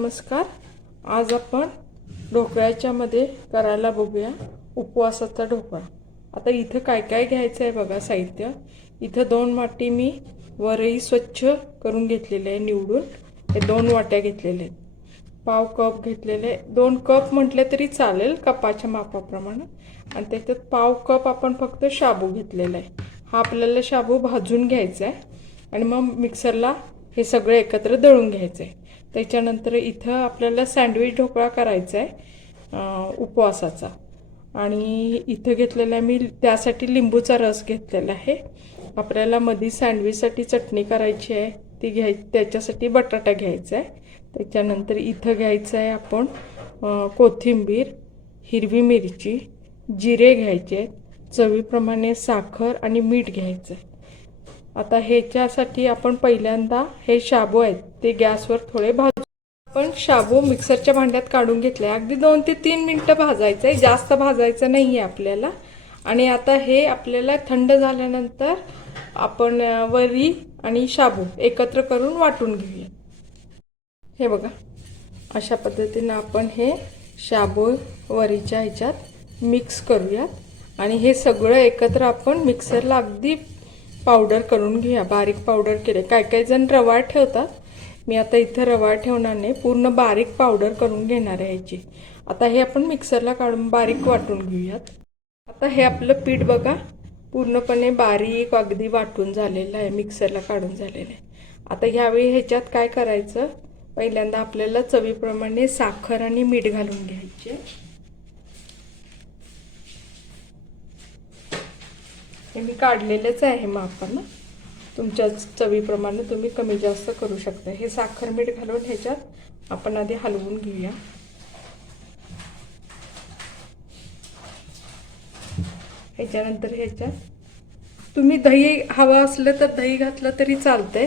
नमस्कार. आज आपण ढोकळ्याच्यामध्ये करायला बघूया. उपवासाचा ढोकळा. आता इथं काय काय घ्यायचं आहे बघा साहित्य. इथं दोन वाटी मी वरई स्वच्छ करून घेतलेले आहे निवडून. हे दोन वाट्या घेतलेल्या आहेत. पाव कप घेतलेले दोन कप म्हटले तरी चालेल कपाच्या मापाप्रमाणे. आणि त्याच्यात पाव कप आपण फक्त शाबू घेतलेला आहे. हा आपल्याला शाबू भाजून घ्यायचा आहे. आणि मग मिक्सरला हे सगळं एकत्र दळून घ्यायचं आहे. त्याच्यानंतर इथं आपल्याला सँडविच ढोकळा करायचा आहे उपवासाचा. आणि इथं घेतलेला आहे मी त्यासाठी लिंबूचा रस घेतलेला आहे. आपल्याला मधी सँडविचसाठी चटणी करायची आहे ती घ्याय त्याच्यासाठी बटाटा घ्यायचा आहे त्याच्यानंतर इथं घ्यायचं आहे आपण कोथिंबीर हिरवी मिरची जिरे घ्यायचे आहेत चवीप्रमाणे साखर आणि मीठ घ्यायचं आहे आता ह्याच्यासाठी आपण पहिल्यांदा हे शाबू आहेत ते गॅसवर थोडे भाजू. आपण शाबू मिक्सरच्या भांड्यात काढून घेतले. अगदी दोन ते तीन मिनटं भाजायचं आहे. जास्त भाजायचं नाही आहे आपल्याला. आणि आता हे आपल्याला थंड झाल्यानंतर आपण वरी आणि शाबू एकत्र करून वाटून घेऊया. हे बघा. अशा पद्धतीनं आपण हे शाबू वरीच्या ह्याच्यात मिक्स करूयात. आणि हे सगळं एकत्र आपण मिक्सरला अगदी पावडर करून घेऊया बारीक पावडर केले. काय काही जण रवा ठेवतात? मी आता इथं रवा ठेवणार नाही पूर्ण बारीक पावडर करून घेणार आहे याची आता हे आपण मिक्सरला काढून बारीक वाटून घेऊयात. आता हे आपलं पीठ बघा पूर्णपणे बारीक अगदी वाटून झालेलं आहे मिक्सरला काढून झालेलं आहे. आता ह्यावेळी ह्याच्यात काय करायचं? पहिल्यांदा आपल्याला चवीप्रमाणे साखर आणि मीठ घालून घ्यायचे. हे मी काढलेलेच आहे मापानं. तुमच्या चवीप्रमाणे तुम्ही कमी जास्त करू शकता. हे साखर मीठ घालून ह्याच्यात आपण आधी हलवून घेऊया. ह्याच्यानंतर ह्याच्यात तुम्ही दही हवं असलं तर दही घातलं तरी चालतंय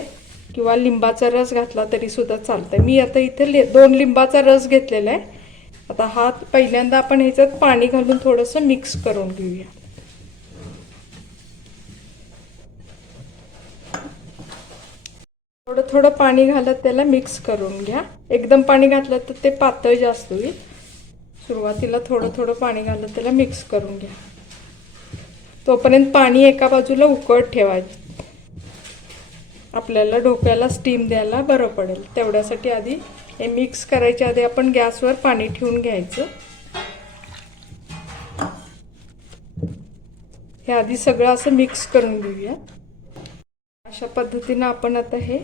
किंवा लिंबाचा रस घातला तरी सुद्धा चालतंय. मी आता इथे ले दोन लिंबाचा रस घेतलेला आहे. आता हा पहिल्यांदा आपण ह्याच्यात पाणी घालून थोडंसं मिक्स करून घेऊया. थोडं थोडं पाणी घालत त्याला मिक्स करून घ्या. एकदम पाणी घातलं तर ते पातळ जास्त होईल. सुरुवातीला थोडं थोडं पाणी घालत त्याला मिक्स करून घ्या. तोपर्यंत पाणी एका बाजूला उकळत ठेवायचे. आपल्याला डोक्याला स्टीम द्यायला बरं पडेल. तेवढ्यासाठी आधी हे मिक्स करायच्या आधी आपण गॅसवर पाणी ठेवून घ्यायचं. हे आधी सगळं असं मिक्स करून घेऊया. अशा पद्धतीनं आपण आता हे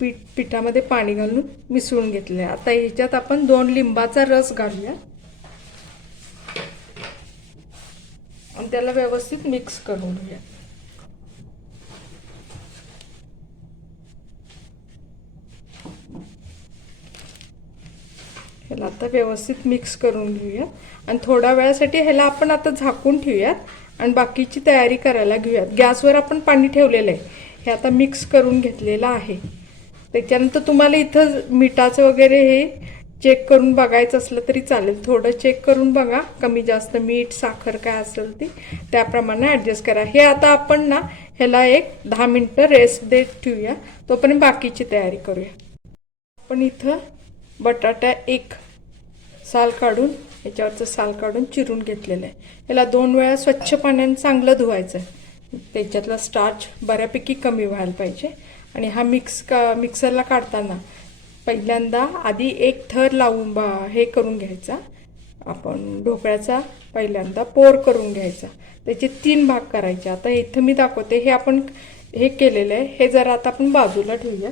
पीठ पिठामध्ये पाणी घालून मिसळून घेतलं आता ह्याच्यात आपण दोन लिंबाचा रस घालूया. आणि त्याला व्यवस्थित मिक्स करून घेऊया. ह्याला आता व्यवस्थित मिक्स करून घेऊया. आणि थोड्या वेळासाठी ह्याला आपण आता झाकून ठेवूयात. आणि बाकीची तयारी करायला घेऊयात. गॅसवर आपण पाणी ठेवलेलं आहे. हे आता मिक्स करून घेतलेलं आहे. त्याच्यानंतर तुम्हाला इथं मिठाचं वगैरे हे चेक करून बघायचं असलं तरी चालेल. थोडं चेक करून बघा. कमी जास्त मीठ साखर काय असेल ती त्याप्रमाणे ॲडजस्ट करा. हे आता आपण ना ह्याला एक दहा मिनटं रेस्ट देत ठेवूया. तोपर्यंत बाकीची तयारी करूया. आपण इथं बटाटा एक साल काढून याच्यावरचं साल काढून चिरून घेतलेलं आहे. याला दोन वेळा स्वच्छ पाण्याने चांगलं धुवायचं आहे. त्याच्यातला स्टार्च बऱ्यापैकी कमी व्हायला पाहिजे. आणि हा मिक्स का मिक्सरला काढताना पहिल्यांदा आधी एक थर लावून बा हे करून घ्यायचा. आपण ढोकळ्याचा पहिल्यांदा पोर करून घ्यायचा. त्याचे तीन भाग करायचे. आता इथं मी दाखवते. हे आपण हे केलेलं आहे. हे जरा आता आपण बाजूला ठेवूया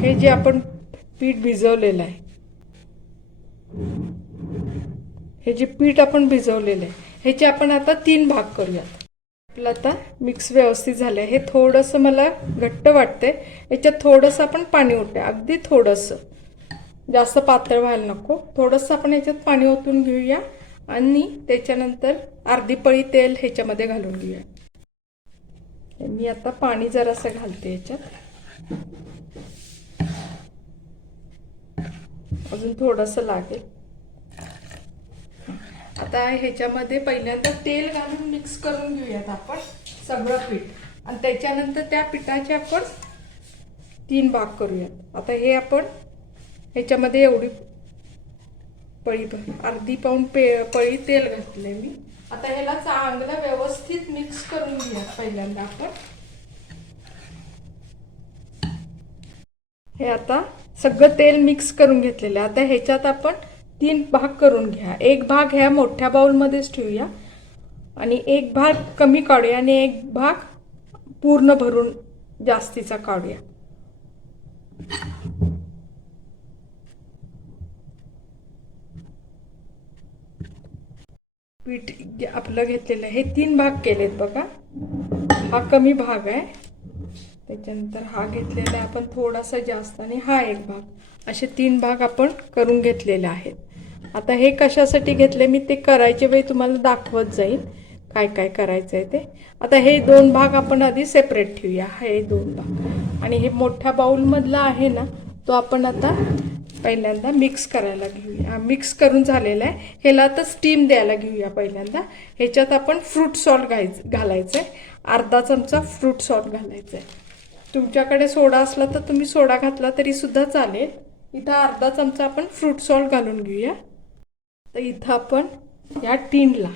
हे जे आपण पीठ भिजवलेलं आहे. हे जे पीठ आपण भिजवलेलं आहे ह्याचे आपण आता तीन भाग करूयात. आपलं आता मिक्स व्यवस्थित झालं आहे हे थोडंसं मला घट्ट वाटते याच्यात थोडंसं आपण पाणी ओतूया. अगदी थोडंसं. जास्त पातळ व्हायला नको. थोडंसं आपण याच्यात पाणी ओतून घेऊया आणि त्याच्यानंतर अर्धी पळी तेल ह्याच्यामध्ये घालून घेऊया. मी आता पाणी जरासं घालते याच्यात. अजून थोडंसं लागेल. आता ह्याच्यामध्ये पहिल्यांदा तेल घालून मिक्स करून घेऊयात आपण सगळं पीठ. आणि त्याच्यानंतर त्या पिठाचे आपण तीन भाग करूयात. आता हे आपण ह्याच्यामध्ये एवढी पळी अर्धी पाऊन पे पळी तेल घातले मी. आता ह्याला चांगलं व्यवस्थित मिक्स करून घेऊयात पहिल्यांदा आपण. हे आता सगळं तेल मिक्स करून घेतलेलं आहे. आता ह्याच्यात आपण तीन भाग करून घ्या. एक भाग ह्या मोठ्या बाउलमध्येच ठेवूया आणि एक भाग कमी काढूया आणि एक भाग पूर्ण भरून जास्तीचा काढूया. पीठ आपलं घेतलेलं आहे हे तीन भाग केलेत बघा. हा कमी भाग आहे. त्याच्यानंतर हा घेतलेला आहे आपण थोडासा जास्त आणि हा एक भाग. असे तीन भाग आपण करून घेतलेले आहेत. आता हे कशासाठी घेतले? मी ते करायचे वेळी तुम्हाला दाखवत जाईल काय काय करायचं आहे ते. आता हे दोन भाग आपण आधी सेपरेट ठेवूया. हे दोन भाग. आणि हे मोठ्या बाऊलमधला आहे ना तो आपण आता पहिल्यांदा मिक्स करायला घेऊया. मिक्स करून झालेला आहे. ह्याला आता स्टीम द्यायला घेऊया पहिल्यांदा. ह्याच्यात आपण फ्रूट सॉल्ट घायचं घालायचं आहे अर्धा चमचा फ्रूट सॉल्ट घालायचं आहे तुमच्याकडे सोडा असला तर तुम्ही सोडा घातला तरी सुद्धा चालेल. इथं अर्धा चमचा आपण फ्रूट सॉल्ट घालून घेऊया. तर इथं आपण या टीनला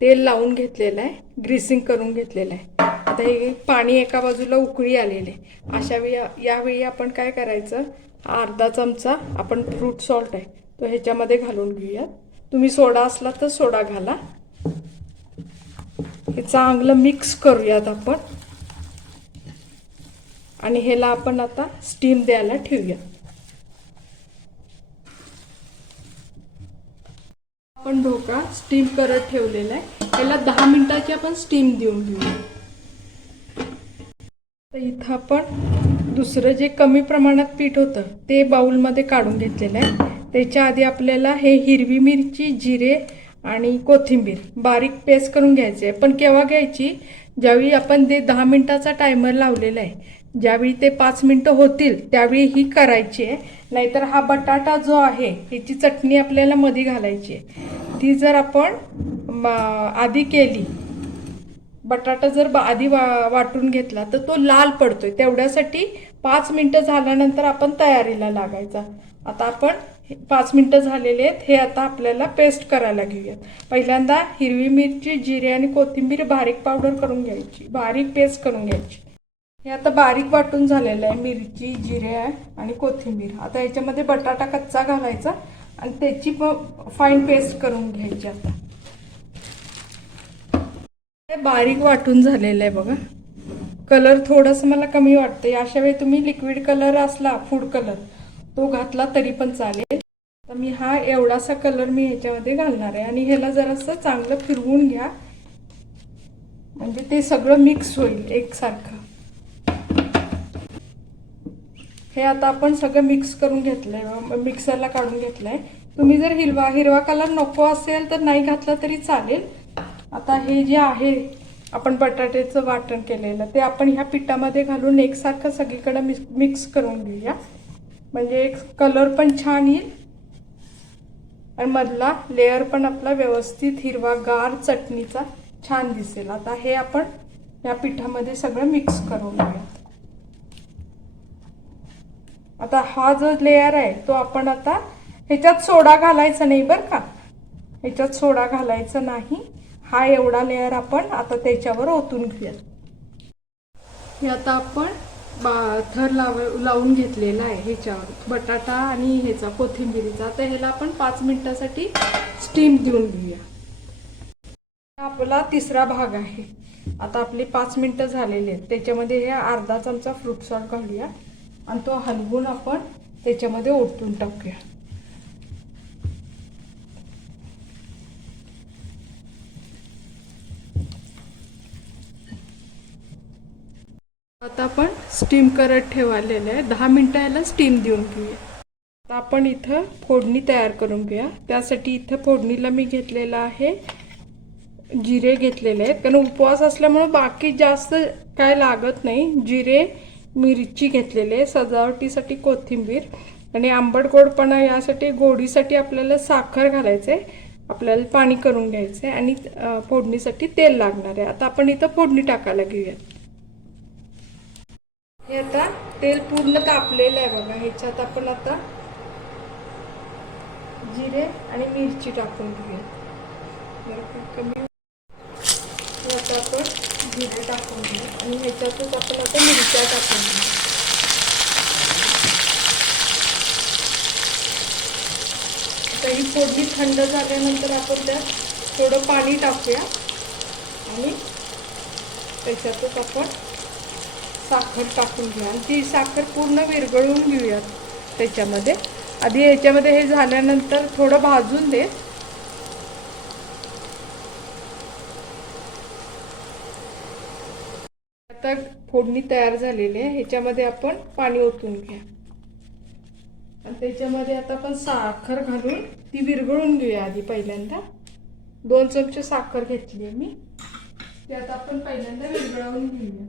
तेल लावून घेतलेलं आहे. ग्रीसिंग करून घेतलेलं आहे. आता हे पाणी एका बाजूला उकळी आलेले. अशा वेळी यावेळी आपण काय करायचं? अर्धा चमचा आपण फ्रूट सॉल्ट आहे. तो ह्याच्यामध्ये घालून घेऊयात. तुम्ही सोडा असला तर सोडा घाला. हे चांगलं मिक्स करूयात आपण. आणि ह्याला आपण आता स्टीम द्यायला ठेवूया. आपण ढोकळा स्टीम करत ठेवलेला आहे. त्याला दहा मिनिटाची आपण स्टीम देऊन घेऊया. तर इथं आपण दुसरं जे कमी प्रमाणात पीठ होतं ते बाउलमध्ये काढून घेतलेलं आहे. त्याच्या आधी आपल्याला हे हिरवी मिरची जिरे आणि कोथिंबीर. बारीक पेस्ट करून घ्यायची. आहे पण केव्हा घ्यायची? ज्यावेळी आपण ते दहा मिनिटाचा टायमर लावलेला आहे ज्यावेळी ते पाच मिनटं होतील त्यावेळी ही करायची आहे. नाहीतर हा बटाटा जो आहे ह्याची चटणी आपल्याला मध्ये घालायची आहे. ती जर आपण आधी केली बटाटा जर बा- आधी वा वाटून घेतला तर तो लाल पडतोय. तेवढ्यासाठी पाच मिनटं झाल्यानंतर आपण तयारीला लागायचा. आता आपण पाच मिनटं झालेले आहेत हे आता आपल्याला पेस्ट करायला घेऊयात. पहिल्यांदा हिरवी मिरची जिरे आणि कोथिंबीर बारीक पावडर करून घ्यायची. बारीक पेस्ट करून घ्यायची. हे आता बारीक वाटून झालेलं आहे मिरची जिरे आहे आणि कोथिंबीर. आता याच्यामध्ये बटाटा कच्चा घालायचा आणि त्याची फाईन पेस्ट करून घ्यायची आता. हे बारीक वाटून झालेलं आहे बघा. कलर थोडंसं मला कमी वाटतं अशा वेळी तुम्ही लिक्विड कलर असला फूड कलर तो घातला तरी पण चालेल. तर मी हा एवढासा कलर मी ह्याच्यामध्ये घालणार आहे. आणि ह्याला जरासं चांगलं फिरवून घ्या. म्हणजे ते सगळं मिक्स होईल एकसारखं. हे आता आपण सगळं मिक्स करून घेतलंय. मिक्सरला काढून घेतलंय. तुम्ही जर हिरवा हिरवा कलर नको असेल तर नाही घातला तरी चालेल. आता हे जे आहे आपण बटाट्याचं वाटण केलेलं ते आपण ह्या पिठामध्ये घालून एकसारखं सगळीकडे मिक्स मिक्स करून घेऊया. म्हणजे एक कलर पण छान येईल. आणि मधला लेअर पण आपला व्यवस्थित हिरवा गार चटणीचा छान दिसेल. आता हे आपण या पिठामध्ये सगळं मिक्स करून घेऊयात. आता हा जो लेअर आहे तो आपण आता ह्याच्यात सोडा घालायचा नाही बरं का? ह्याच्यात सोडा घालायचा नाही. हा एवढा लेअर आपण आता त्याच्यावर ओतून घेऊयात. हे आता आपण बा थर लाव लावून घेतलेला आहे ह्याच्यावर. बटाटा आणि ह्याचा कोथिंबिरीचा. तर ह्याला आपण पाच मिनिटासाठी स्टीम देऊन घेऊया. हा आपला तिसरा भाग आहे. आता आपले पाच मिनिटं झालेले आहेत. त्याच्यामध्ये हे अर्धा चमचा फ्रूट सॉल्ट घालूया. आणि तो हलवून आपण त्याच्यामध्ये ओतून टाकूया. आता आपण स्टीम करत ठेवालेलं आहे. दहा मिनटं याला स्टीम देऊन घेऊया. आता आपण इथं फोडणी तयार करून घेऊया. त्यासाठी इथं फोडणीला मी घेतलेलं आहे जिरे घेतलेले आहेत. कारण उपवास असल्यामुळं बाकी जास्त काय लागत नाही. जिरे मिरची घेतलेले आहे सजावटीसाठी कोथिंबीर आणि आंबट गोडपणा यासाठी गोडीसाठी आपल्याला साखर घालायचं आपल्याला पाणी करून घ्यायचं आहे आणि फोडणीसाठी तेल लागणार आहे. आता आपण इथं फोडणी टाकायला घेऊयात. हे आता तेल पूर्ण तापलेलं आहे बघा. ह्याच्यात आपण आता जिरे आणि मिरची टाकून घेऊया. बरं कमी हे आता आपण जिरे टाकून घेऊ आणि ह्याच्यातच आपण आता मिरच्या टाकून घेऊ आता ही फोडणी थंड झाल्यानंतर आपण त्यात थोडं पाणी टाकूया. आणि त्याच्यातच आपण साखर टाकून घ्या आणि ती साखर पूर्ण विरघळून घेऊयात त्याच्यामध्ये. आधी ह्याच्यामध्ये हे झाल्यानंतर थोडं भाजून दे. आता फोडणी तयार झालेली आहे. ह्याच्यामध्ये आपण पाणी ओतून घ्या. आणि त्याच्यामध्ये आता आपण साखर घालून ती विरघळून घेऊया आधी पहिल्यांदा. दोन चमचे साखर घेतली आहे मी. ते आता आपण पहिल्यांदा विरघळवून घेऊया.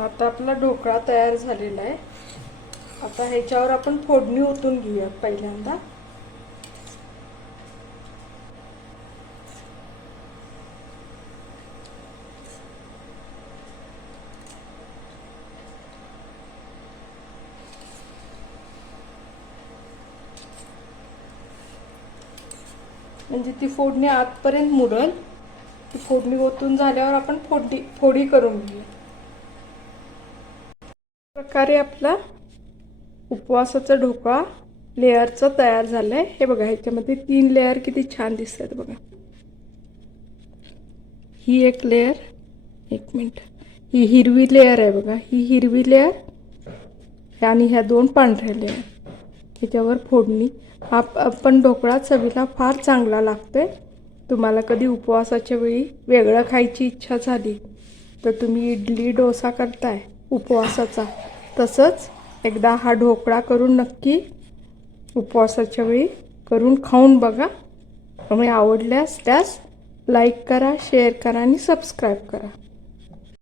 आता आपला ढोकळा तयार झालेला आहे. आता ह्याच्यावर आपण फोडणी ओतून घेऊया पहिल्यांदा. म्हणजे ती फोडणी आतपर्यंत मुरल. ती फोडणी ओतून झाल्यावर आपण फोडणी फोडी करून घेऊ प्रकारे आपला उपवासाचा ढोकळा लेअरचा तयार झालाय. हे बघा ह्याच्यामध्ये तीन लेअर किती छान दिसतात बघा. ही एक लेअर एक मिनिट. ही हिरवी लेअर आहे बघा. ही हिरवी लेअर आणि ह्या दोन पांढऱ्या लेअर. ह्याच्यावर फोडणी. हा आपण ढोकळा चवीला फार चांगला लागतोय. तुम्हाला कधी उपवासाच्या वेळी वेगळं खायची इच्छा झाली तर तुम्ही इडली डोसा करताय उपवासाचा. तसंच एकदा हा ढोकळा करून नक्की उपवासाच्या वेळी करून खाऊन बघा. त्यामुळे आवडल्यास त्यास लाईक करा शेअर करा आणि सबस्क्राईब करा.